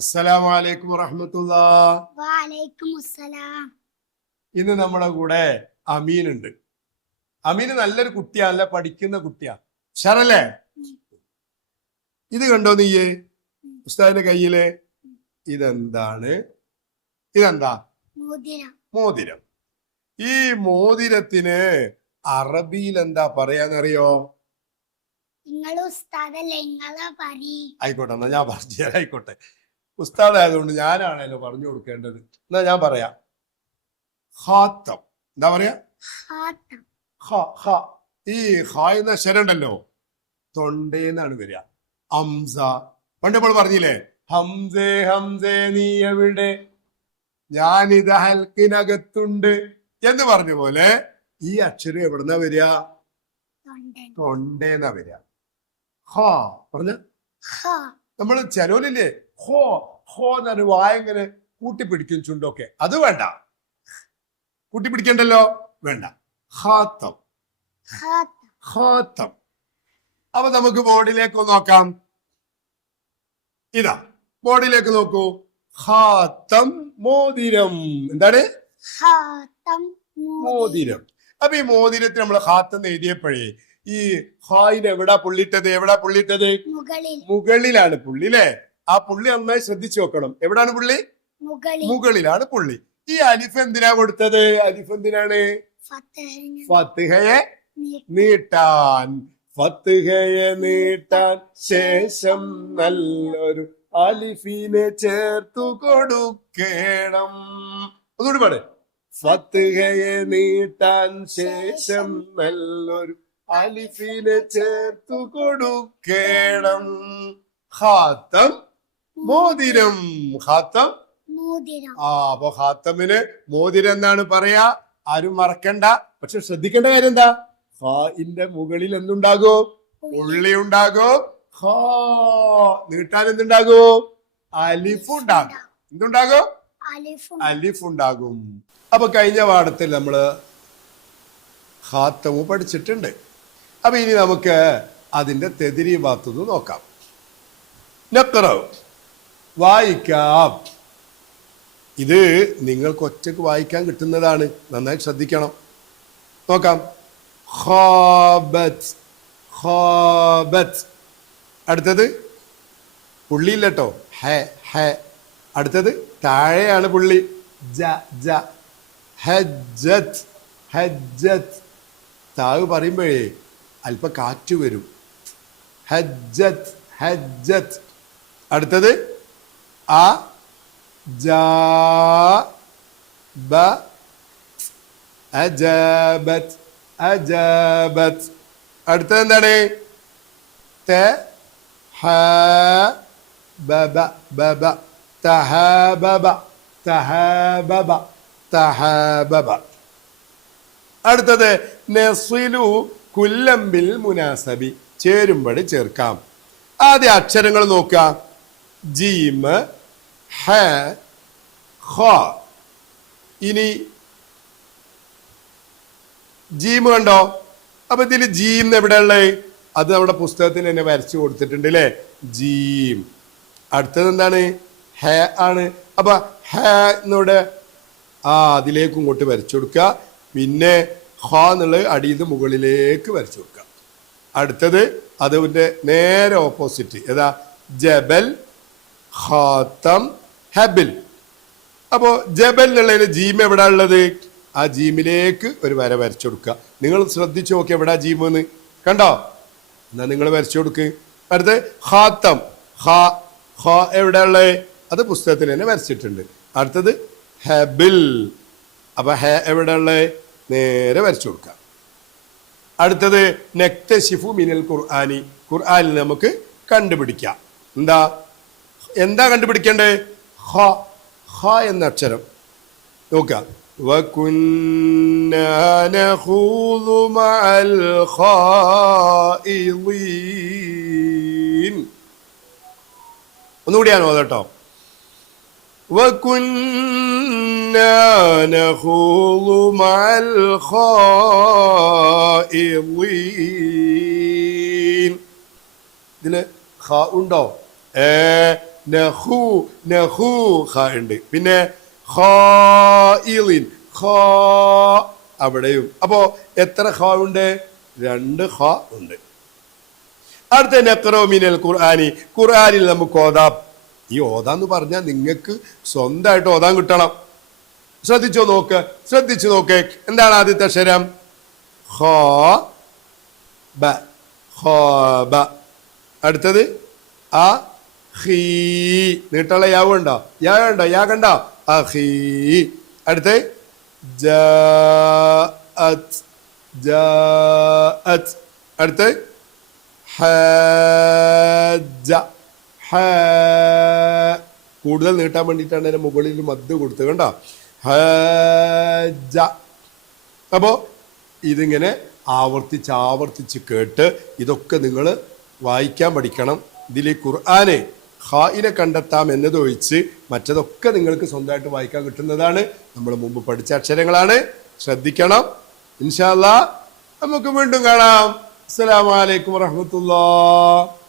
അസ്സലാമു അലൈക്കും വറഹ്മത്തുള്ളാഹ്. വഅലൈക്കും അസ്സലാം. ഇന്ന് നമ്മുടെ കൂടെ അമീൻ ഉണ്ട്. അമീന് നല്ലൊരു കുട്ടിയാ, നല്ല പഠിക്കുന്ന കുട്ടിയാ, ഉഷാറല്ലേ? ഇത് കണ്ടോ നീയേ ഉസ്താദിന്റെ കയ്യില്? ഇതെന്താണ്? ഇതെന്താ? മോതിരം. മോതിരം. ഈ മോതിരത്തിന് അറബിയിൽ എന്താ പറയാന്നറിയോ? നിങ്ങള് ഉസ്താദല്ലേ, നിങ്ങളെ പരി. ആയിക്കോട്ടെ, എന്നാ ഞാൻ പറഞ്ഞു ആയിക്കോട്ടെ. ഉസ്താദ് ആയതുകൊണ്ട് ഞാനാണല്ലോ പറഞ്ഞു കൊടുക്കേണ്ടത്. എന്നാ ഞാൻ പറയാം. ഖാത്തം. എന്താ പറയാ? ഖാത്തം. ഈ ഖ എന്ന അക്ഷരമുണ്ടല്ലോ, തൊണ്ടേന്നാണ് വരിക. ഹംസ. പണ്ട് നമ്മൾ പറഞ്ഞില്ലേ, ഹംസേ ഹംസേ നീ എവിടെ, ഞാനിത് ഹൽക്കിനകത്തുണ്ട് എന്ന് പറഞ്ഞ പോലെ ഈ അക്ഷരം എവിടുന്നാ വരിക? തൊണ്ടേന്നാ വരിക. ഹാ പറഞ്ഞ നമ്മള് ചെലോലില്ലേ ഹോ ഹോ എന്നൊരു വായങ്ങനെ കൂട്ടിപ്പിടിക്കും ചുണ്ടൊക്കെ. അത് വേണ്ട, കൂട്ടിപ്പിടിക്കണ്ടല്ലോ, വേണ്ട. ഖാത്തം. ഖാത്തം. അപ്പൊ നമുക്ക് ബോർഡിലേക്ക് നോക്കാം. ഇതാ ബോർഡിലേക്ക് നോക്കൂ. ഖാത്തം, മോതിരം. എന്താണ്? ഖാത്തം, മോതിരം. അപ്പൊ ഈ മോതിരത്തിന് നമ്മൾ ഖാത്തം എഴുതിയപ്പോഴേ ഈ ഹായിന് എവിടാ പുള്ളിട്ടത്? എവിടാ പുള്ളിട്ടത്? മുകളിലാണ് പുള്ളി അല്ലേ? ആ പുള്ളി നന്നായി ശ്രദ്ധിച്ചു നോക്കണം. എവിടാണ് പുള്ളി? മുകളിലാണ് പുള്ളി. ഈ അലിഫ് എന്തിനാ കൊടുത്തത്? അലിഫ് എന്തിനാണ്? ഫത്ഹയെ നീട്ടാൻ. ഫത്ഹയെ നീട്ടാൻ ശേഷം നല്ലൊരു അലിഫിനെ ചേർത്തു കൊടുക്കണം. ഒന്നുകൂടി പാട്. ഫത്ഹയെ നീട്ടാൻ ശേഷം നല്ലൊരു അലിഫിനെ ചേർത്തു കൊടുക്കണം. ഖാത്തം, മോതിരം. ഖാത്തം, മോതിരം. അപ്പൊ ഖാത്തമിന് മോതിരം എന്നാണ് പറയാ. ആരും മറക്കണ്ട. പക്ഷെ ശ്രദ്ധിക്കേണ്ട കാര്യം എന്താ? ഖാഇന്റെ മുകളിൽ എന്തുണ്ടാകോ? പുള്ളി ഉണ്ടാകോ. ഖാ നീട്ടാൻ എന്തുണ്ടാകോ? അലിഫ് ഉണ്ടാകും. എന്തുണ്ടാകോ? അലിഫ് ഉണ്ടാകും. അപ്പൊ കഴിഞ്ഞ പാഠത്തിൽ നമ്മള് ഖാത്തമു പഠിച്ചിട്ടുണ്ട്. അപ്പൊ ഇനി നമുക്ക് അതിന്റെ തെദിരീബാത്ത് നോക്കാം. നഖ്റഉ, വായിക്കാം. ഇത് നിങ്ങൾക്ക് ഒറ്റക്ക് വായിക്കാൻ കിട്ടുന്നതാണ്, നന്നായി ശ്രദ്ധിക്കണം. നോക്കാം. ഖാബത്ത്, ഖാബത്ത്. അടുത്തത് പുള്ളിയില്ലട്ടോ, ഹ ഹ. അടുത്തത് താഴെയാണ് പുള്ളി, ജ ജ. ഹജ്ജത്ത്, ഹജ്ജത്ത്. താവ് പറയുമ്പോഴേ അല്പ കാറ്റ് വരും. ഹജ്ജത്ത്, ഹജ്ജത്ത്. അടുത്തത് ആ ജാ ബ, അജാബത്ത്, അജാബത്ത്. അടുത്തത് എന്താണ്? ത ഹ ബബ, ബബ. തഹബബ, തഹബബ, തഹബബ. അടുത്തത് നസ്വിലു കുല്ലം ബിൽ മുനാസബി, ചേരുമ്പടി ചേർക്കാം. ആദ്യ അക്ഷരങ്ങൾ നോക്കുക. ജീം, ഹ, ഖ. ഇനി ജീം കണ്ടോ? അപ്പൊ ഇതിൽ ജീം എവിടെ ഉള്ളത്? അത് നമ്മുടെ പുസ്തകത്തിൽ തന്നെ വരച്ചു കൊടുത്തിട്ടുണ്ട് അല്ലേ? ജീം. അടുത്തത് എന്താണ്? ഹ ആണ്. അപ്പൊ ഹ എന്നോട് അതിലേക്ക് ഇങ്ങോട്ട് വരച്ചു കൊടുക്കുക. പിന്നെ ഹ എന്നുള്ളത് അടിയിൽ നിന്ന് മുകളിലേക്ക് വരച്ചു കൊടുക്കുക. അടുത്തത് അതിന്റെ നേരെ ഓപ്പോസിറ്റ് ഏതാ? ജബൽ, ഖാത്തം, ഹബിൽ. അപ്പോ ജബൽ എന്നുള്ളതിൽ ജീം എവിടെ ഉള്ളത്? ആ ജീമിലേക്ക് ഒരു വര വരച്ചു കൊടുക്കുക. നിങ്ങൾ ശ്രദ്ധിച്ചു നോക്കി എവിടാ ജീം എന്ന് കണ്ടോ? എന്നാ നിങ്ങൾ വരച്ചു കൊടുക്ക്. അടുത്ത് ഖാത്തം, ഖ എവിടെ ഉള്ളത്? അത് പുസ്തകത്തിൽ തന്നെ വരച്ചിട്ടുണ്ട്. അടുത്തത് ഹബിൽ. അപ്പൊ ഹ എവിടെ ഉള്ളത്? നേരെ വരച്ചു കൊടുക്കുക. അടുത്തത് നക്തശിഫു മിനൽ ഖുർആനി, ഖുർആനിൽ നമുക്ക് കണ്ടുപിടിക്കാം. എന്താ കണ്ടുപിടിക്കേണ്ടത്? ഹ, ഹ എന്ന അക്ഷരം നോക്കുക. വകുന്നാ നഖൂദു മഅൽ ഖായിദീൻ. ഒന്നുകൂടിയാണോ കേട്ടോ? وكنا نخوض مع الخائضين. ഇതില് ഖ ഉണ്ടോ? നഹു നഹു ഖ ഉണ്ട്. പിന്നെ ഖായിലിൻ ഖാ അവിടെയും. അപ്പോ എത്ര ഖ ഉണ്ട്? 2 ഖ ഉണ്ട്. അടുത്ത നഖ്റഉ മിനൽ ഖുർആനി, ഖുർആനിൽ നമുക്ക് ഓതാം. ഈ ഓതാന്ന് പറഞ്ഞാൽ നിങ്ങൾക്ക് സ്വന്തമായിട്ട് ഓതാൻ കിട്ടണം. ശ്രദ്ധിച്ചു നോക്ക്. എന്താണ് ആദ്യത്തെ അക്ഷരം? ഖ ബ ഖാബ. അടുത്തത് അ ഖീ, നീട്ടുള്ള യാവ് ഉണ്ടോ? യാ കണ്ടോ? അഖീ. അടുത്ത് ജാഅത് ജാഅത്. അടുത്ത് ഹജ്ജ ഹ. കൂടുതൽ നീട്ടാൻ വേണ്ടിയിട്ടാണ് അതിന്റെ മുകളിൽ മദ് കൊടുത്തത് കണ്ടോ? ഹജ്ജ. അപ്പോ ഇതിങ്ങനെ ആവർത്തിച്ച് കേട്ട് ഇതൊക്കെ നിങ്ങൾ വായിക്കാൻ പഠിക്കണം. ഇതിൽ ഖുർആന് ഖായിനെ കണ്ടെത്താം എന്നതൊഴിച്ച് മറ്റതൊക്കെ നിങ്ങൾക്ക് സ്വന്തമായിട്ട് വായിക്കാൻ കിട്ടുന്നതാണ്. നമ്മൾ മുമ്പ് പഠിച്ച അക്ഷരങ്ങളാണ്. ശ്രദ്ധിക്കണം. ഇൻഷാ അല്ലാഹ് നമുക്ക് വീണ്ടും കാണാം. അസ്സലാമു അലൈക്കും വറഹ്മത്തുള്ളാഹി.